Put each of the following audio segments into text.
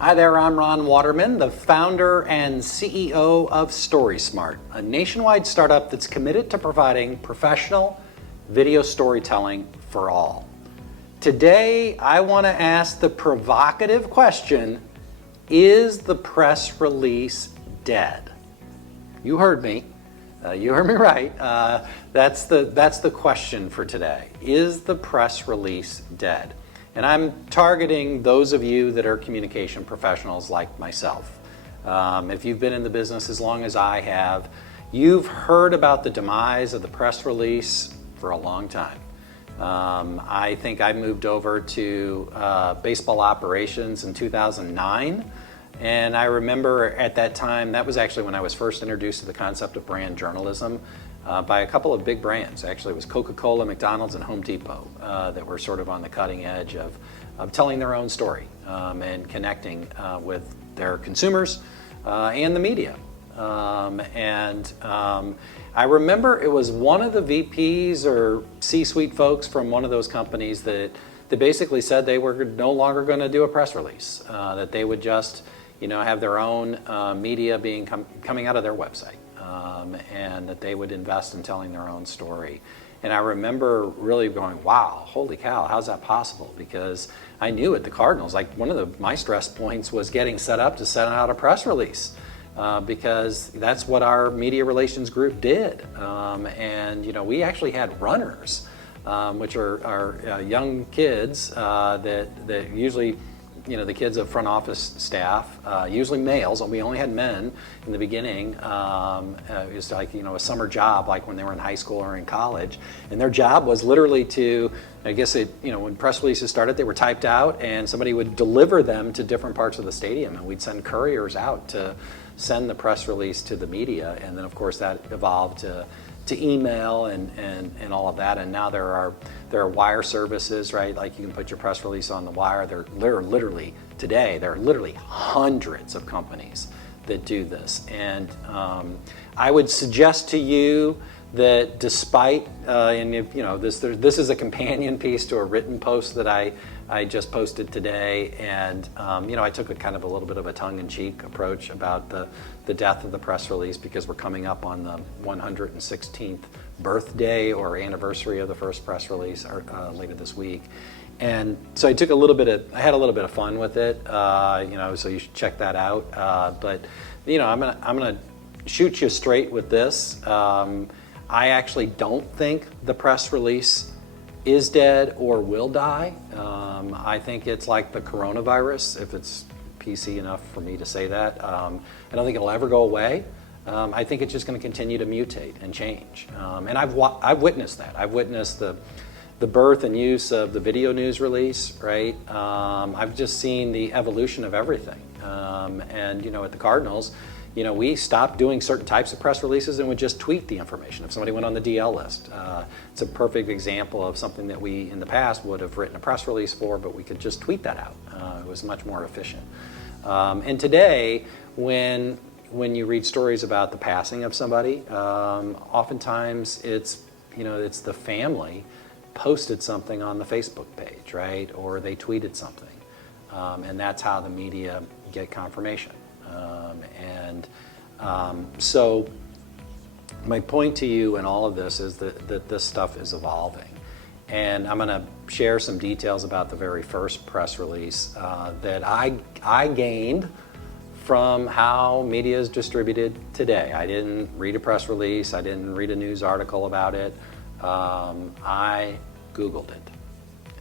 Hi there, I'm Ron Watermon, the founder and CEO of STORYSMART, a nationwide startup that's committed to providing professional video storytelling for all. Today, I want to ask the provocative question, is the press release dead? You heard me. You heard me right. That's the question for today. Is the press release dead? And I'm targeting those of you that are communication professionals like myself. If you've been in the business as long as I have, you've heard about the demise of the press release for a long time. I think I moved over to baseball operations in 2009. And I remember at that time, that was actually when I was first introduced to the concept of brand journalism by a couple of big brands. Actually, it was Coca-Cola, McDonald's, and Home Depot that were sort of on the cutting edge of telling their own story and connecting with their consumers and the media. I remember it was one of the VPs or C-suite folks from one of those companies that basically said they were no longer going to do a press release, that they would just have their own media coming out of their website, and that they would invest in telling their own story. And I remember really going, wow, holy cow, how's that possible? Because I knew at the Cardinals, like one of my stress points was getting set up to send out a press release, because that's what our media relations group did. We actually had runners, which are young kids that usually, the kids of front office staff, usually males, and we only had men in the beginning. It was like, a summer job, like when they were in high school or in college. And their job was literally to, when press releases started, they were typed out and somebody would deliver them to different parts of the stadium. And we'd send couriers out to send the press release to the media. And then, of course, that evolved to email and all of that. And now there are wire services, right? Like you can put your press release on the wire. There are literally hundreds of companies that do this. And I would suggest to you that despite, this is a companion piece to a written post that I just posted today, and I took a little bit of a tongue-in-cheek approach about the death of the press release, because we're coming up on the 116th birthday or anniversary of the first press release later this week. And so I had a little bit of fun with it, so you should check that out. But I'm gonna shoot you straight with this. I actually don't think the press release is dead or will die. I think it's like the coronavirus, if it's PC enough for me to say that. I don't think it'll ever go away. I think it's just going to continue to mutate and change. And I've witnessed that. I've witnessed the birth and use of the video news release, right? I've just seen the evolution of everything. At the Cardinals, we stopped doing certain types of press releases and would just tweet the information. If somebody went on the DL list, it's a perfect example of something that we in the past would have written a press release for, but we could just tweet that out. It was much more efficient. And today, when you read stories about the passing of somebody, oftentimes it's the family posted something on the Facebook page, right? Or they tweeted something. And that's how the media get confirmation. So my point to you in all of this is that this stuff is evolving. And I'm going to share some details about the very first press release that I gained from how media is distributed today. I didn't read a press release. I didn't read a news article about it. I Googled it.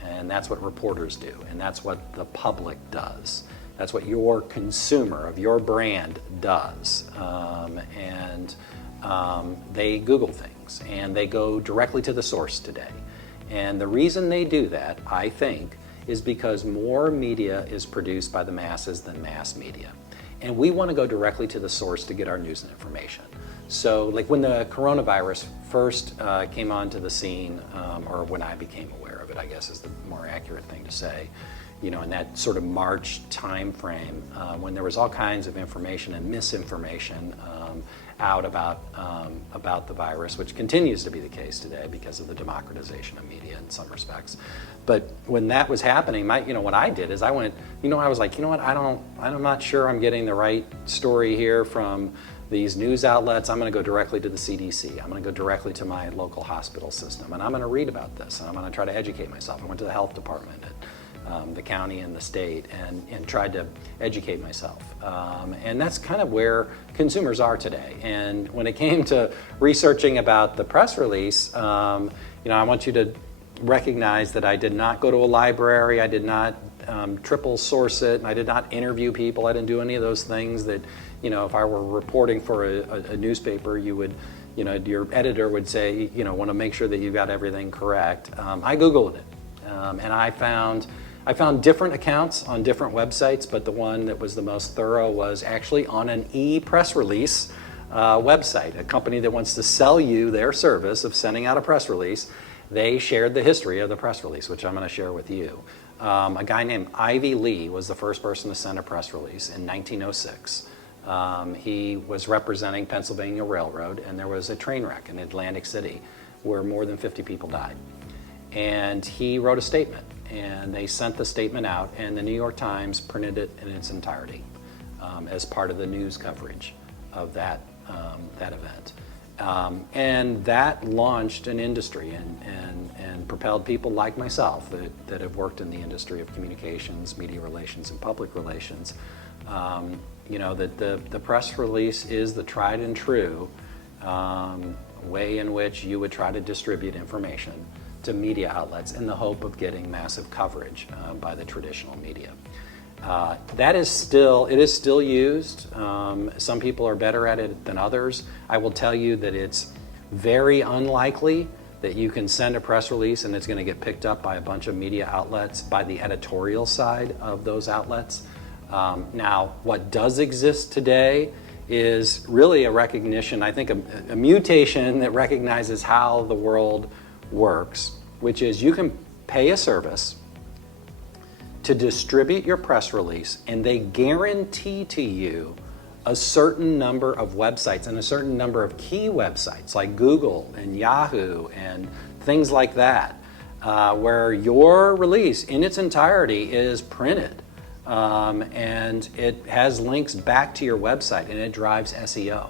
And that's what reporters do. And that's what the public does. That's what your consumer of your brand does. They Google things, and they go directly to the source today. And the reason they do that, I think, is because more media is produced by the masses than mass media. And we want to go directly to the source to get our news and information. So like when the coronavirus first came onto the scene, or when I became aware of it, I guess is the more accurate thing to say, in that sort of March time frame, when there was all kinds of information and misinformation out about the virus, which continues to be the case today because of the democratization of media in some respects. But when that was happening, what I did is I went, I was like, I'm not sure I'm getting the right story here from these news outlets. I'm going to go directly to the CDC. I'm going to go directly to my local hospital system, and I'm going to read about this, and I'm going to try to educate myself. I went to the health department at the county and the state and tried to educate myself. And that's kind of where consumers are today. And when it came to researching about the press release, I want you to recognize that I did not go to a library. I did not triple source it. And I did not interview people. I didn't do any of those things that, if I were reporting for a newspaper, you would, your editor would say, want to make sure that you got everything correct. I Googled it, and I found different accounts on different websites, but the one that was the most thorough was actually on an e-press release website, a company that wants to sell you their service of sending out a press release. They shared the history of the press release, which I'm going to share with you. A guy named Ivy Lee was the first person to send a press release in 1906. He was representing Pennsylvania Railroad, and there was a train wreck in Atlantic City where more than 50 people died. And he wrote a statement, and they sent the statement out, and the New York Times printed it in its entirety as part of the news coverage of that event. And that launched an industry and propelled people like myself that have worked in the industry of communications, media relations, and public relations. That the press release is the tried and true way in which you would try to distribute information to media outlets in the hope of getting massive coverage by the traditional media. It is still used. Some people are better at it than others. I will tell you that it's very unlikely that you can send a press release and it's going to get picked up by a bunch of media outlets by the editorial side of those outlets. Now, what does exist today is really a recognition, I think a mutation that recognizes how the world works, which is you can pay a service to distribute your press release, and they guarantee to you a certain number of websites and a certain number of key websites like Google and Yahoo and things like that, where your release in its entirety is printed. And it has links back to your website, and it drives SEO.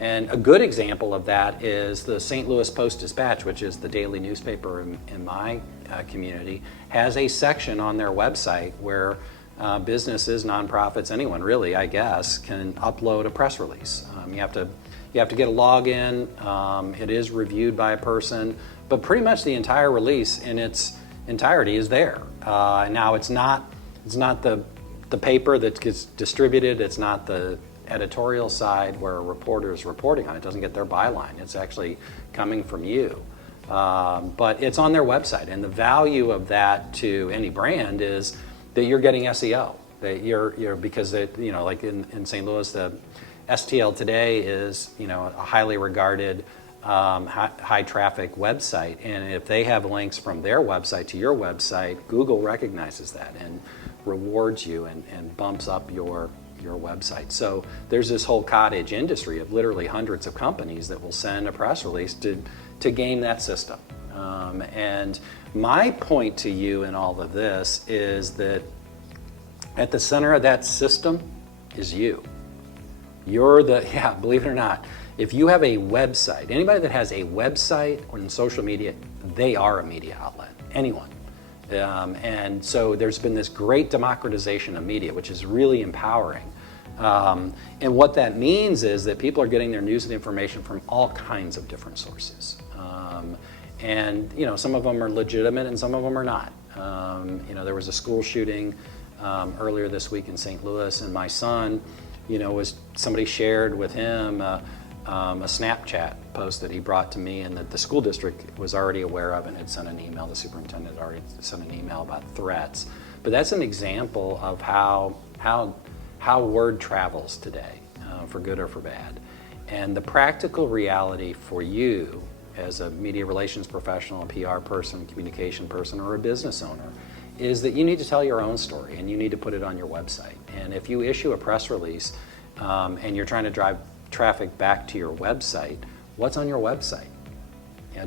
And a good example of that is the St. Louis Post-Dispatch, which is the daily newspaper in my community, has a section on their website where businesses, nonprofits, anyone really, I guess, can upload a press release. You have to get a login. It is reviewed by a person, but pretty much the entire release in its entirety is there. Now it's not the paper that gets distributed. It's not the editorial side where a reporter is reporting on it. It doesn't get their byline. It's actually coming from you. But it's on their website, and the value of that to any brand is that you're getting SEO. That you're because like in St. Louis, the STL Today is a highly regarded high traffic website, and if they have links from their website to your website, Google recognizes that and rewards you and bumps up your website. So there's this whole cottage industry of literally hundreds of companies that will send a press release to game that system. And my point to you in all of this is that at the center of that system is you. Believe it or not, if you have a website, anybody that has a website on social media, they are a media outlet, anyone. And so there's been this great democratization of media, which is really empowering. And what that means is that people are getting their news and information from all kinds of different sources. And some of them are legitimate and some of them are not. There was a school shooting earlier this week in St. Louis, and my son, somebody shared with him a Snapchat post that he brought to me and that the school district was already aware of and had sent an email. The superintendent had already sent an email about threats. But that's an example of how word travels today, for good or for bad. And the practical reality for you as a media relations professional, a PR person, communication person, or a business owner is that you need to tell your own story and you need to put it on your website. And if you issue a press release and you're trying to drive traffic back to your website, what's on your website?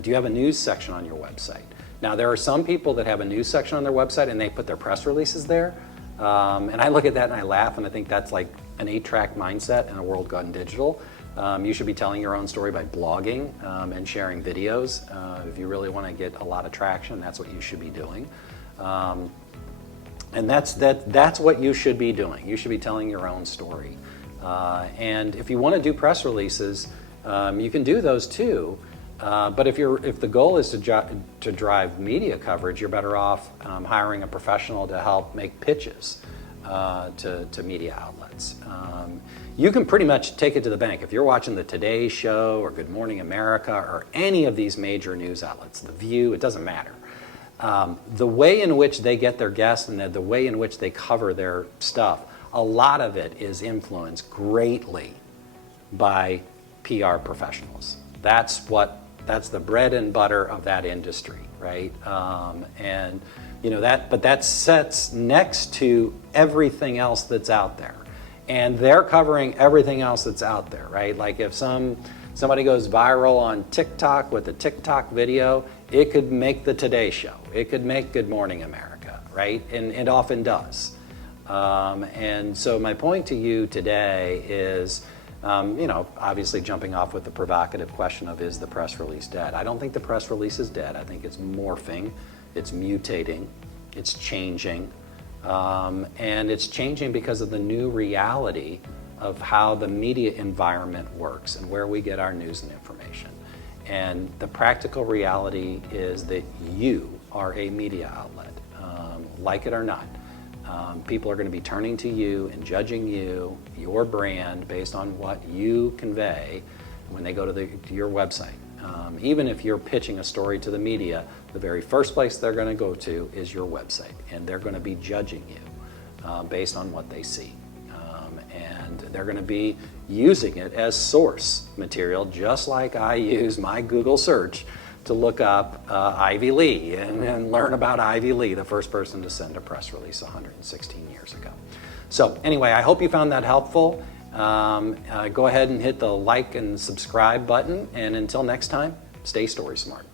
Do you have a news section on your website? Now, there are some people that have a news section on their website and they put their press releases there. And I look at that and I laugh, and I think that's like an 8-track mindset in a world gone digital. You should be telling your own story by blogging and sharing videos. If you really want to get a lot of traction, that's what you should be doing. And that's what you should be doing. You should be telling your own story. And if you want to do press releases, you can do those too. But if the goal is to drive media coverage, you're better off hiring a professional to help make pitches to media outlets. You can pretty much take it to the bank. If you're watching the Today Show or Good Morning America or any of these major news outlets, The View, it doesn't matter. The way in which they get their guests and the way in which they cover their stuff, a lot of it is influenced greatly by PR professionals. That's the bread and butter of that industry, right? And but that sets next to everything else that's out there, and they're covering everything else that's out there, right? Like if somebody goes viral on TikTok with a TikTok video, it could make the Today Show, it could make Good Morning America, right? And it often does. And so my point to you today is, obviously jumping off with the provocative question of, is the press release dead? I don't think the press release is dead. I think it's morphing, it's mutating, it's changing. And it's changing because of the new reality of how the media environment works and where we get our news and information. And the practical reality is that you are a media outlet, like it or not. People are going to be turning to you and judging you, your brand, based on what you convey when they go to your website. Even if you're pitching a story to the media, the very first place they're going to go to is your website, and they're going to be judging you based on what they see. And they're going to be using it as source material, just like I use my Google search to look up Ivy Lee and learn about Ivy Lee, the first person to send a press release 116 years ago. So anyway, I hope you found that helpful. Go ahead and hit the like and subscribe button, and until next time, stay story smart.